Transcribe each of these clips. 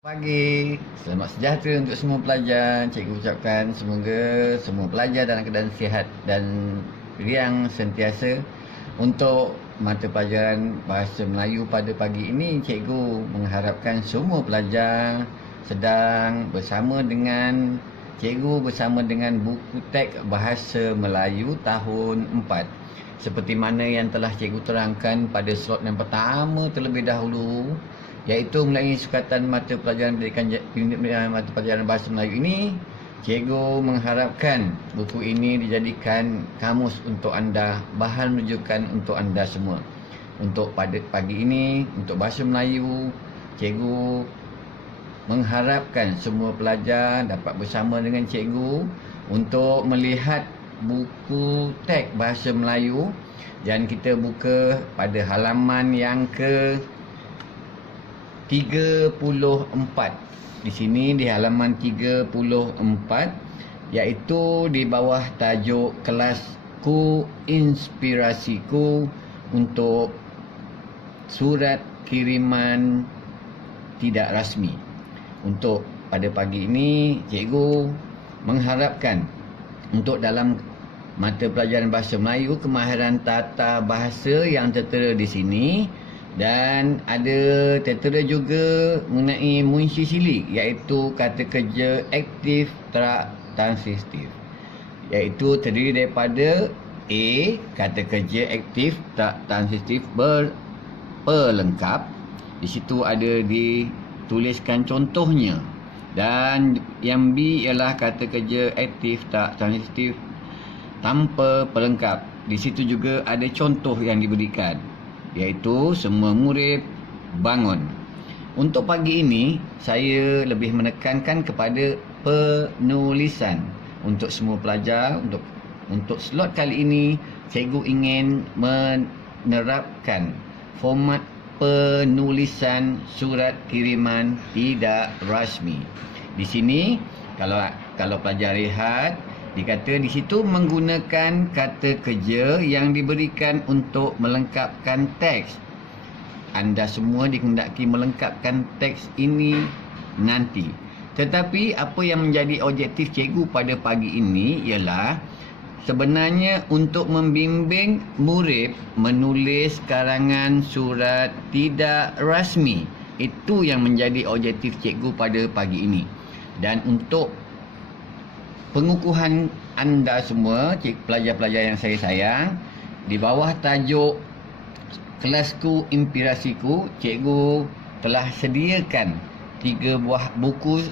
Pagi, selamat sejahtera untuk semua pelajar. Cikgu ucapkan semoga semua pelajar dalam keadaan sihat dan riang sentiasa. Untuk mata pelajaran Bahasa Melayu pada pagi ini, cikgu mengharapkan semua pelajar sedang bersama dengan buku teks Bahasa Melayu tahun 4. Seperti mana yang telah cikgu terangkan pada slot yang pertama terlebih dahulu, iaitu melalui sukatan mata pelajaran mata pelajaran Bahasa Melayu ini, cikgu mengharapkan buku ini dijadikan kamus untuk anda, bahan rujukan untuk anda semua. Untuk pada pagi ini, untuk Bahasa Melayu, cikgu mengharapkan semua pelajar dapat bersama dengan cikgu untuk melihat buku teks Bahasa Melayu, dan kita buka pada halaman yang ke 34. Di sini di halaman 34, iaitu di bawah tajuk kelasku inspirasiku untuk surat kiriman tidak rasmi. Untuk pada pagi ini, cikgu mengharapkan untuk dalam mata pelajaran Bahasa Melayu, kemahiran tata bahasa yang tertera di sini, dan ada tertera juga mengenai munshi silik, iaitu kata kerja aktif transitif, iaitu terdiri daripada A, kata kerja aktif transitif berpelengkap. Di situ ada dituliskan contohnya. Dan yang B ialah kata kerja aktif transitif tanpa pelengkap. Di situ juga ada contoh yang diberikan, iaitu semua murid bangun. Untuk pagi ini, saya lebih menekankan kepada penulisan untuk semua pelajar. Untuk slot kali ini, cikgu ingin menerapkan format penulisan surat kiriman tidak rasmi. Di sini, kalau pelajar lihat, dikata di situ menggunakan kata kerja yang diberikan untuk melengkapkan teks. Anda semua dikehendaki melengkapkan teks ini nanti. Tetapi apa yang menjadi objektif cikgu pada pagi ini ialah sebenarnya untuk membimbing murid menulis karangan surat tidak rasmi. Itu yang menjadi objektif cikgu pada pagi ini. Dan untuk pengukuhan anda semua, pelajar-pelajar yang saya sayang, di bawah tajuk kelasku inspirasiku, cikgu telah sediakan 3 buah buku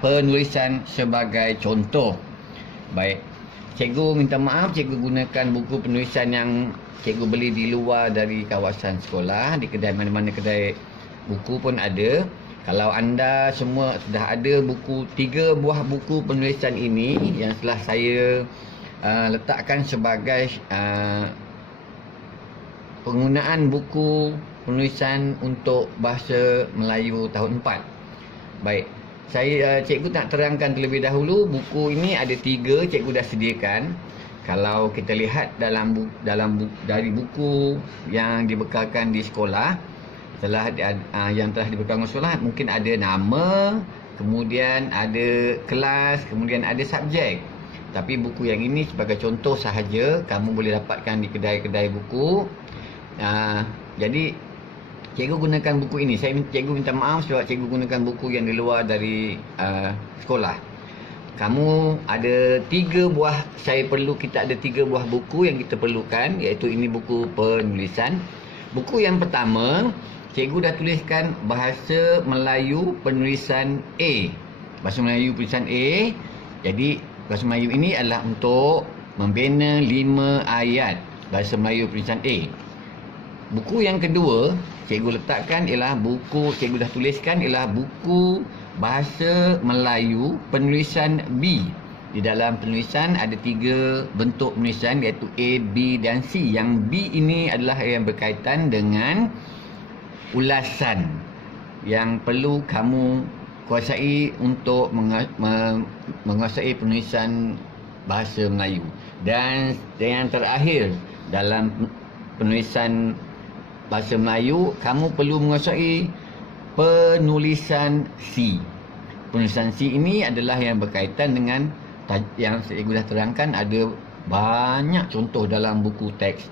penulisan sebagai contoh. Baik, cikgu minta maaf, cikgu gunakan buku penulisan yang cikgu beli di luar dari kawasan sekolah, di kedai mana-mana kedai buku pun ada. Kalau anda semua sudah ada 3 buah buku penulisan ini yang telah saya letakkan sebagai penggunaan buku penulisan untuk Bahasa Melayu tahun 4. Baik, cikgu nak terangkan terlebih dahulu, buku ini ada 3 cikgu dah sediakan. Kalau kita lihat dari buku yang dibekalkan di sekolah, yang telah dibekalkan sekolah, mungkin ada nama, kemudian ada kelas, kemudian ada subjek. Tapi buku yang ini sebagai contoh sahaja, kamu boleh dapatkan di kedai-kedai buku. Jadi cikgu gunakan buku ini. Cikgu minta maaf sebab cikgu gunakan buku yang di luar dari sekolah. Kamu ada 3 buah, kita ada 3 buah buku yang kita perlukan, iaitu ini buku penulisan. Buku yang pertama, cikgu dah tuliskan Bahasa Melayu penulisan A. Bahasa Melayu penulisan A. Jadi Bahasa Melayu ini adalah untuk membina 5 ayat Bahasa Melayu penulisan A. Buku yang kedua cikgu letakkan cikgu dah tuliskan ialah buku Bahasa Melayu penulisan B. Di dalam penulisan ada 3 bentuk penulisan, iaitu A, B dan C. Yang B ini adalah yang berkaitan dengan ulasan yang perlu kamu kuasai untuk menguasai penulisan Bahasa Melayu. Dan yang terakhir, dalam penulisan Bahasa Melayu, kamu perlu menguasai penulisan C. Penulisan C ini adalah yang berkaitan dengan yang cikgu dah terangkan. Ada banyak contoh dalam buku teks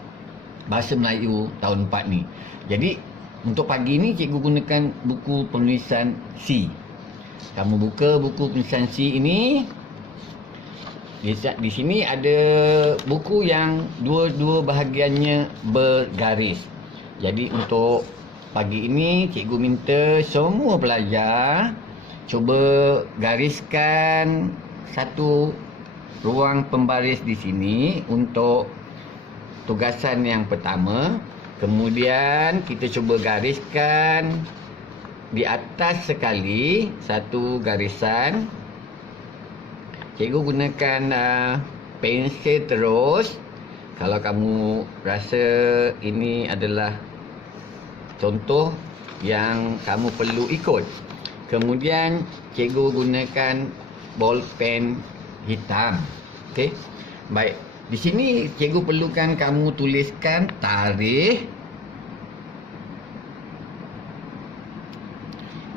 Bahasa Melayu tahun 4 ni. Jadi untuk pagi ni cikgu gunakan buku penulisan C. Kamu buka buku penulisan C ini. Di sini ada buku yang dua bahagiannya bergaris. Jadi untuk pagi ini cikgu minta semua pelajar cuba gariskan satu ruang pembaris di sini untuk tugasan yang pertama. Kemudian kita cuba gariskan di atas sekali satu garisan. Cikgu gunakan pensel terus. Kalau kamu rasa ini adalah contoh yang kamu perlu ikut. Kemudian cikgu gunakan bolpen hitam. Okey. Baik. Di sini cikgu perlukan kamu tuliskan tarikh.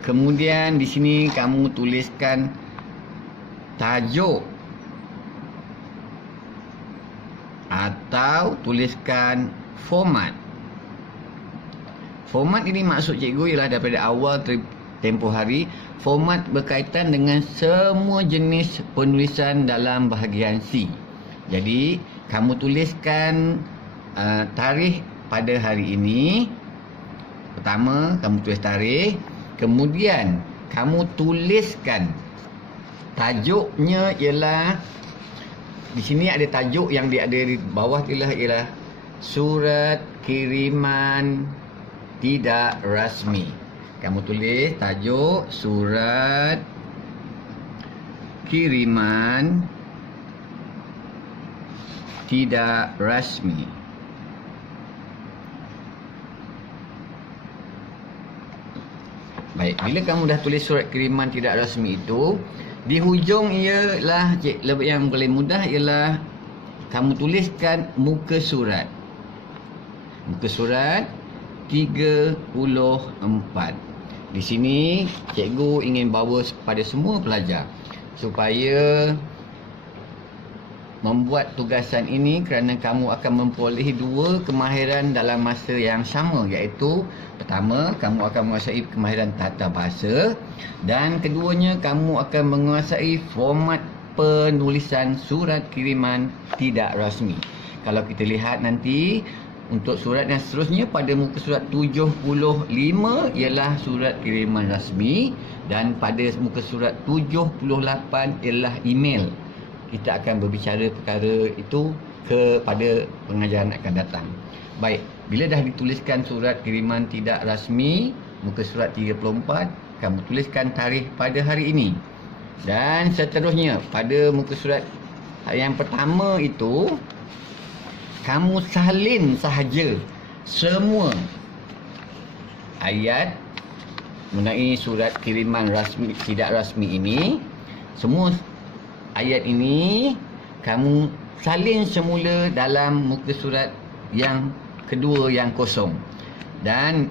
Kemudian di sini kamu tuliskan tajuk atau tuliskan format. Format ini maksud cikgu ialah daripada awal tempoh hari. Format berkaitan dengan semua jenis penulisan dalam bahagian C. Jadi kamu tuliskan tarikh pada hari ini. Pertama kamu tulis tarikh. Kemudian kamu tuliskan tajuknya ialah, di sini ada tajuk yang ada di bawah ialah surat kiriman tidak rasmi. Kamu tulis tajuk surat kiriman tidak rasmi. Baik, bila kamu dah tulis surat kiriman tidak rasmi itu, di hujung ialah yang paling mudah ialah kamu tuliskan muka surat. Muka surat 34. Di sini cikgu ingin bawa pada semua pelajar supaya membuat tugasan ini kerana kamu akan memperolehi 2 kemahiran dalam masa yang sama, iaitu pertama kamu akan menguasai kemahiran tata bahasa dan keduanya kamu akan menguasai format penulisan surat kiriman tidak rasmi. Kalau kita lihat nanti untuk surat yang seterusnya pada muka surat 75 ialah surat kiriman rasmi dan pada muka surat 78 ialah email. Kita akan berbicara perkara itu kepada pengajaran akan datang. Baik, bila dah dituliskan surat kiriman tidak rasmi, muka surat 34, kamu tuliskan tarikh pada hari ini. Dan seterusnya, pada muka surat yang pertama itu, kamu salin sahaja semua ayat mengenai surat kiriman rasmi tidak rasmi ini. Semua ayat ini kamu salin semula dalam muka surat yang kedua yang kosong. Dan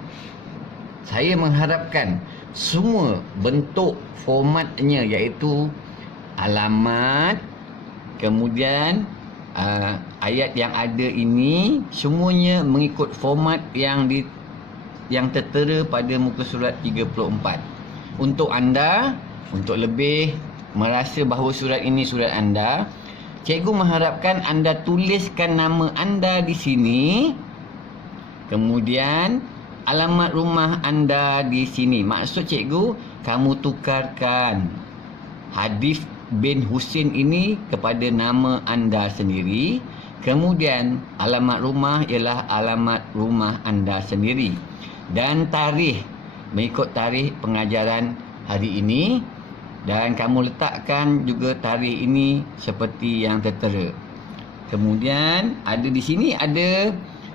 saya mengharapkan semua bentuk formatnya, iaitu alamat, kemudian ayat yang ada ini semuanya mengikut format yang tertera pada muka surat 34. Untuk anda, untuk lebih merasa bahawa surat ini surat anda, cikgu mengharapkan anda tuliskan nama anda di sini, kemudian alamat rumah anda di sini. Maksud cikgu, kamu tukarkan Hadif bin Husin ini kepada nama anda sendiri, kemudian alamat rumah ialah alamat rumah anda sendiri, dan tarikh mengikut tarikh pengajaran hari ini. Dan kamu letakkan juga tarikh ini seperti yang tertera. Kemudian ada di sini ada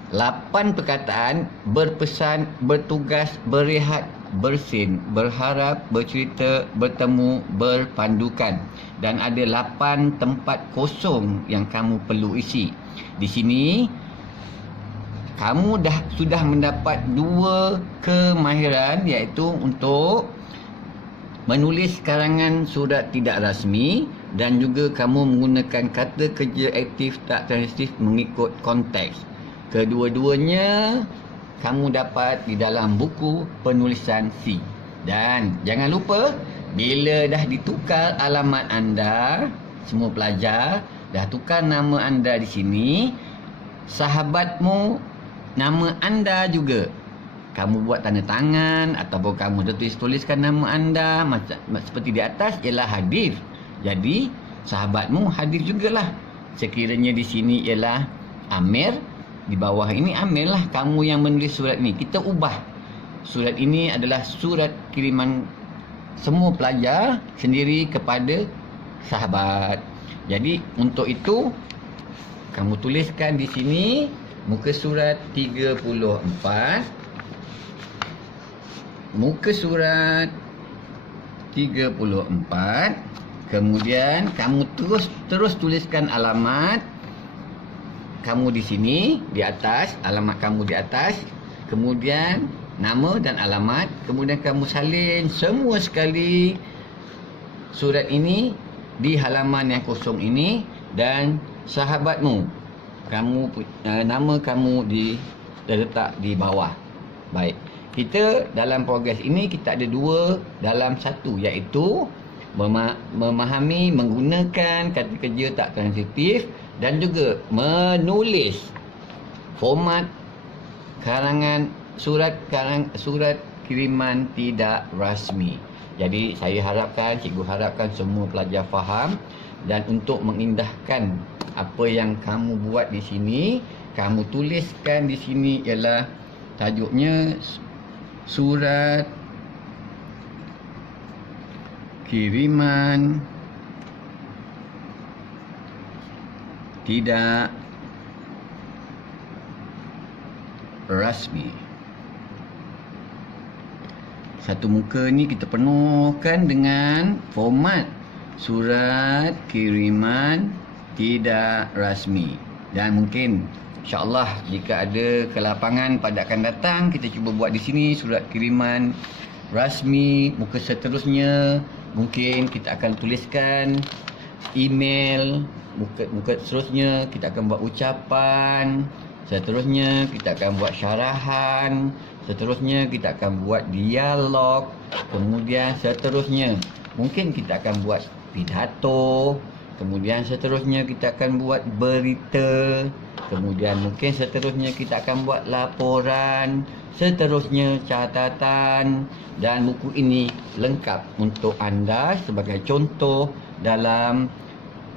8 perkataan: berpesan, bertugas, berehat, bersin, berharap, bercerita, bertemu, berpandukan. Dan ada 8 tempat kosong yang kamu perlu isi. Di sini kamu sudah mendapat 2 kemahiran, iaitu untuk menulis karangan surat tidak rasmi dan juga kamu menggunakan kata kerja aktif tak transitif mengikut konteks. Kedua-duanya kamu dapat di dalam buku penulisan C. Dan jangan lupa, bila dah ditukar alamat anda, semua pelajar dah tukar nama anda di sini, sahabatmu nama anda juga kamu buat tanda tangan ataupun kamu tuliskan nama anda macam seperti di atas ialah Hadif. Jadi sahabatmu Hadif jugalah. Sekiranya di sini ialah Amir, di bawah ini Amir lah kamu yang menulis surat ini. Kita ubah. Surat ini adalah surat kiriman semua pelajar sendiri kepada sahabat. Jadi untuk itu kamu tuliskan di sini muka surat 34. Muka surat 34. Kemudian kamu terus tuliskan alamat kamu di sini di atas, alamat kamu di atas. Kemudian nama dan alamat. Kemudian kamu salin semua sekali surat ini di halaman yang kosong ini, dan sahabatmu nama kamu letak di bawah. Baik. Kita dalam progres ini kita ada 2 dalam 1, iaitu memahami menggunakan kata kerja tak transitif dan juga menulis format surat kiriman tidak rasmi. Jadi cikgu harapkan semua pelajar faham, dan untuk mengindahkan apa yang kamu buat di sini, kamu tuliskan di sini ialah tajuknya surat kiriman tidak rasmi. Satu muka ni kita penuhkan dengan format surat kiriman tidak rasmi. Dan mungkin InsyaAllah jika ada kelapangan pada akan datang, kita cuba buat di sini surat kiriman rasmi. Muka seterusnya mungkin kita akan tuliskan email. Muka seterusnya kita akan buat ucapan. Seterusnya kita akan buat syarahan. Seterusnya kita akan buat dialog. Kemudian seterusnya mungkin kita akan buat pidato. Kemudian seterusnya kita akan buat berita. Kemudian mungkin seterusnya kita akan buat laporan. Seterusnya catatan. Dan buku ini lengkap untuk anda sebagai contoh dalam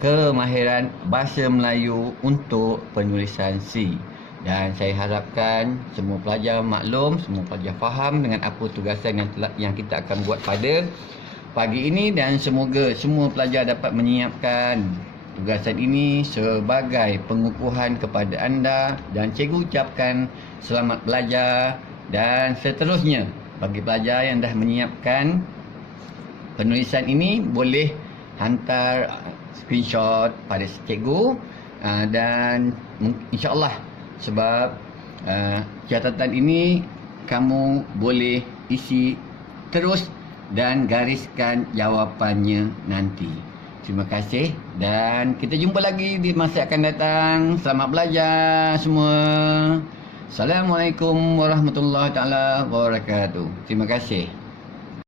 kemahiran bahasa Melayu untuk penulisan C. Dan saya harapkan semua pelajar maklum, semua pelajar faham dengan apa tugasan yang kita akan buat pada pagi ini, dan semoga semua pelajar dapat menyiapkan tugasan ini sebagai pengukuhan kepada anda, dan cikgu ucapkan selamat belajar. Dan seterusnya bagi pelajar yang dah menyiapkan penulisan ini boleh hantar screenshot pada cikgu, dan insyaAllah sebab catatan ini kamu boleh isi terus dan gariskan jawapannya nanti. Terima kasih dan kita jumpa lagi di masa akan datang. Selamat belajar semua. Assalamualaikum warahmatullahi taala wabarakatuh. Terima kasih.